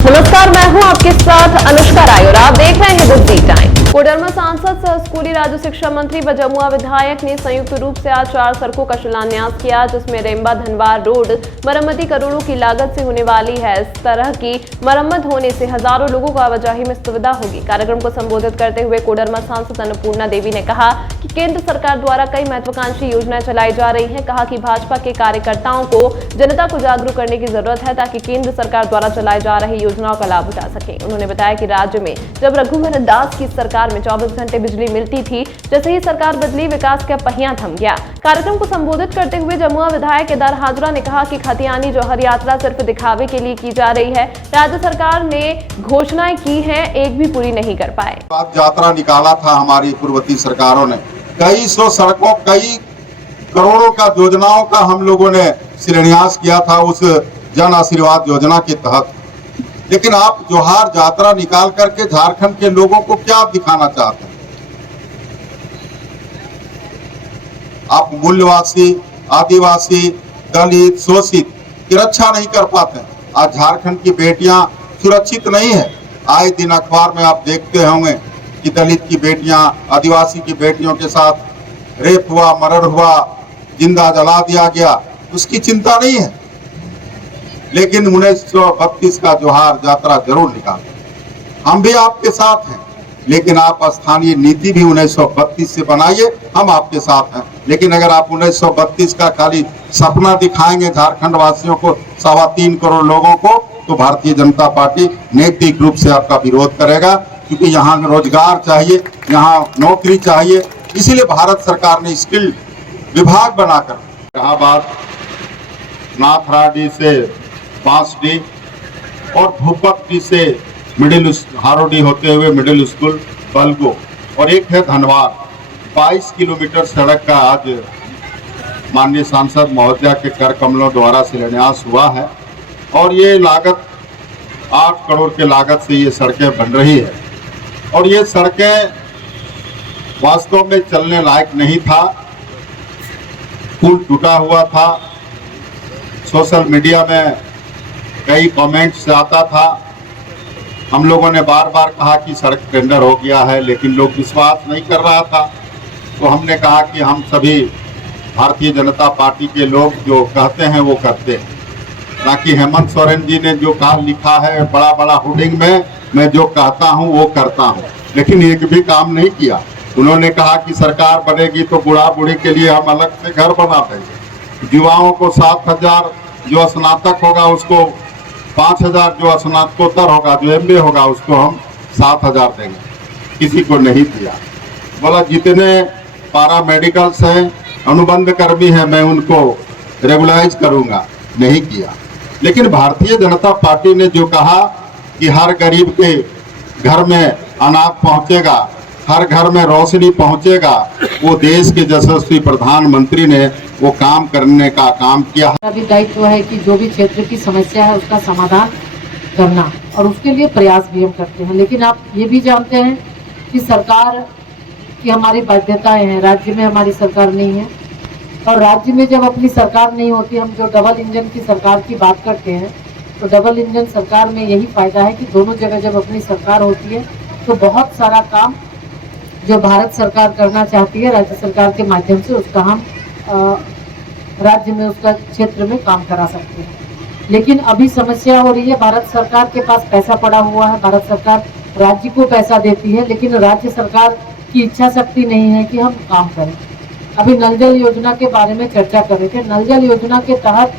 नमस्कार, मैं हूं आपके साथ अनुष्का राय और आप देख रहे हैं दिस टाइम। कोडरमा सांसद सह स्कूली राज्य शिक्षा मंत्री व जमुआ विधायक ने संयुक्त रूप से आज 4 सड़कों का शिलान्यास किया, जिसमें रेम्बा धनवार रोड मरम्मती करोड़ों की लागत से होने वाली है। इस तरह की मरम्मत होने से हजारों लोगों को आवाजाही में सुविधा होगी। कार्यक्रम को संबोधित करते हुए कोडरमा सांसद अन्नपूर्णा देवी ने कहा कि केंद्र सरकार द्वारा कई महत्वाकांक्षी योजनाएं चलाई जा रही है। कहा कि भाजपा के कार्यकर्ताओं को जनता को जागरूक करने की जरूरत है ताकि केंद्र सरकार द्वारा चलाई जा रही योजनाओं का लाभ उठा सके। उन्होंने बताया कि राज्य में जब रघुवर दास की सरकार में 24 घंटे बिजली मिलती थी, जैसे ही सरकार बदली विकास का पहिया थम गया। कार्यक्रम को संबोधित करते हुए जमुआ विधायक केदार हाजरा ने कहा कि खतियानी जौहर यात्रा सिर्फ दिखावे के लिए की जा रही है। राज्य सरकार ने घोषणाएं की हैं, एक भी पूरी नहीं कर पाए। यात्रा निकाला था हमारी पूर्ववर्ती सरकारों ने, कई सौ सड़कों, कई करोड़ों का योजनाओं का हम लोगों ने शिलान्यास किया था उस जन आशीर्वाद योजना के तहत। लेकिन आप जोहार यात्रा निकाल करके झारखंड के लोगों को क्या दिखाना चाहते हैं? आप मूल्यवासी, आदिवासी, दलित, शोषित की रक्षा नहीं कर पाते। आज झारखंड की बेटियां सुरक्षित नहीं है। आए दिन अखबार में आप देखते होंगे कि दलित की बेटियां, आदिवासी की बेटियों के साथ रेप हुआ, मर्डर हुआ, जिंदा जला दिया गया, उसकी चिंता नहीं है। लेकिन 1932 का जोहार यात्रा जरूर निकालें। हम भी आपके साथ हैं, लेकिन आप स्थानीय नीति भी 1932 से बनाइए, हम आपके साथ हैं। लेकिन अगर आप 1932 का खाली सपना दिखाएंगे झारखंड वासियों को, 3.25 करोड़ लोगों को, तो भारतीय जनता पार्टी नैतिक रूप से आपका विरोध करेगा। क्योंकि यहाँ रोजगार चाहिए, यहाँ नौकरी चाहिए, इसीलिए भारत सरकार ने स्किल विभाग बनाकर इलाहाबाद, नाथराडी से बांसडी और भूपतडी से मिडिल हारोडी होते हुए मिडिल स्कूल बलगो, और एक है धनवार। 22 किलोमीटर सड़क का आज माननीय सांसद महोदया के कर कमलों द्वारा शिलान्यास हुआ है। और ये लागत 8 करोड़ के लागत से ये सड़कें बन रही है। और ये सड़कें वास्तव में चलने लायक नहीं था, पुल टूटा हुआ था। सोशल मीडिया में कई कमेंट्स आता था। हम लोगों ने बार बार कहा कि सड़क टेंडर हो गया है, लेकिन लोग विश्वास नहीं कर रहा था। तो हमने कहा कि हम सभी भारतीय जनता पार्टी के लोग जो कहते हैं वो करते हैं, ना कि हेमंत सोरेन जी ने जो कहा लिखा है बड़ा बड़ा होर्डिंग में, मैं जो कहता हूं वो करता हूं, लेकिन एक भी काम नहीं किया। उन्होंने कहा कि सरकार बनेगी तो बूढ़ा बूढ़ी के लिए हम अलग से घर बना देंगे, युवाओं को 7,000, जो स्नातक होगा उसको 5,000, जो स्नातकोत्तर होगा, जो MA होगा, उसको हम 7,000 देंगे। किसी को नहीं दिया। बोला जितने पारा मेडिकल्स हैं, अनुबंध कर्मी हैं, मैं उनको रेगुलाइज करूंगा, नहीं किया। लेकिन भारतीय जनता पार्टी ने जो कहा कि हर गरीब के घर में अनाज पहुंचेगा, हर घर में रोशनी पहुंचेगा, वो देश के यशस्वी प्रधानमंत्री ने वो काम करने का काम किया। अभी दायित्व है कि जो भी क्षेत्र की समस्या है उसका समाधान करना, और उसके लिए प्रयास भी हम करते हैं। लेकिन आप ये भी जानते हैं कि सरकार की हमारी बाध्यताएं हैं। राज्य में हमारी सरकार नहीं है, और राज्य में जब अपनी सरकार नहीं होती, हम जो डबल इंजन की सरकार की बात करते हैं, तो डबल इंजन सरकार में यही फायदा है कि दोनों जगह जब अपनी सरकार होती है तो बहुत सारा काम जो भारत सरकार करना चाहती है राज्य सरकार के माध्यम से, उसका हम राज्य में, उसका क्षेत्र में काम करा सकते हैं। लेकिन अभी समस्या हो रही है, भारत सरकार के पास पैसा पड़ा हुआ है, भारत सरकार राज्य को पैसा देती है, लेकिन राज्य सरकार की इच्छा शक्ति नहीं है कि हम काम करें। अभी नल जल योजना के बारे में चर्चा कर रहे थे। नल जल योजना के तहत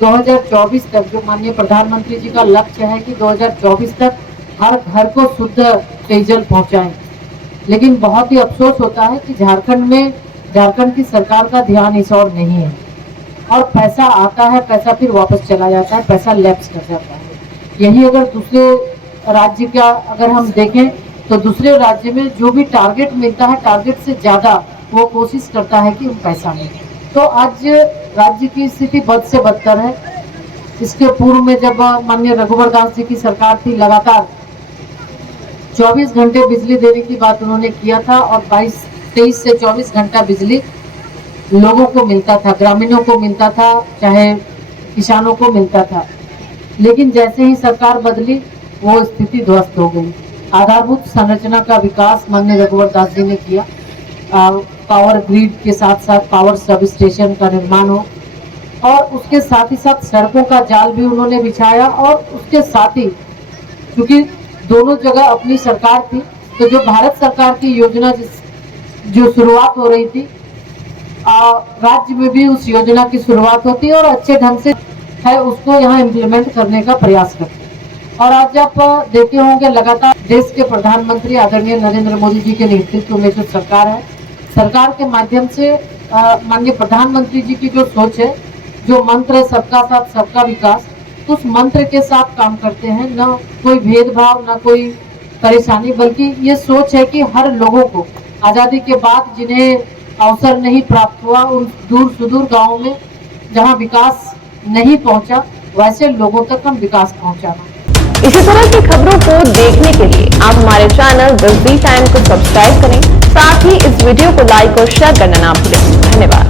2024 तक जो माननीय प्रधानमंत्री जी का लक्ष्य है कि 2024 तक हर घर को शुद्ध पेयजल पहुंचाएं। लेकिन बहुत ही अफसोस होता है कि झारखंड की सरकार का ध्यान इस ओर नहीं है, और पैसा आता है, पैसा फिर वापस चला जाता है, पैसा लैप्स कर जाता है। यही अगर दूसरे राज्य का अगर हम देखें तो दूसरे राज्य में जो भी टारगेट मिलता है, टारगेट से ज्यादा वो कोशिश करता है कि पैसा मिले। तो आज राज्य की स्थिति बद से बदतर है। इसके पूर्व में जब माननीय रघुवर दास जी की सरकार थी, लगातार 24 घंटे बिजली देने की बात उन्होंने किया था, और 23 से 24 घंटा बिजली लोगों को मिलता था, ग्रामीणों को मिलता था, चाहे किसानों को मिलता था। लेकिन जैसे ही सरकार बदली वो स्थिति ध्वस्त हो गई। आधारभूत संरचना का विकास माननीय रघुवर दास जी ने किया। पावर ग्रिड के साथ साथ पावर सब स्टेशन का निर्माण हो और उसके साथ ही साथ सड़कों का जाल भी उन्होंने बिछाया। और उसके साथ ही क्योंकि दोनों जगह अपनी सरकार थी, तो जो भारत सरकार की योजना जो शुरुआत हो रही थी, राज्य में भी उस योजना की शुरुआत होती है और अच्छे ढंग से है उसको यहाँ इम्प्लीमेंट करने का प्रयास करते हैं। और आज आप देखे होंगे लगातार देश के प्रधानमंत्री आदरणीय नरेंद्र मोदी जी के नेतृत्व में जो सरकार है, सरकार के माध्यम से माननीय प्रधानमंत्री जी की जो सोच है, जो मंत्र है सबका साथ सबका विकास, उस मंत्र के साथ काम करते हैं। न कोई भेदभाव, न कोई परेशानी, बल्कि ये सोच है कि हर लोगों को आज़ादी के बाद जिन्हें अवसर नहीं प्राप्त हुआ, उन दूर सुदूर गाँव में जहाँ विकास नहीं पहुँचा, वैसे लोगों तक हम विकास पहुँचाना। इसी तरह की खबरों को देखने के लिए आप हमारे चैनल द जी टाइम को सब्सक्राइब करें। साथ ही इस वीडियो को लाइक और शेयर करना ना भूलें। धन्यवाद।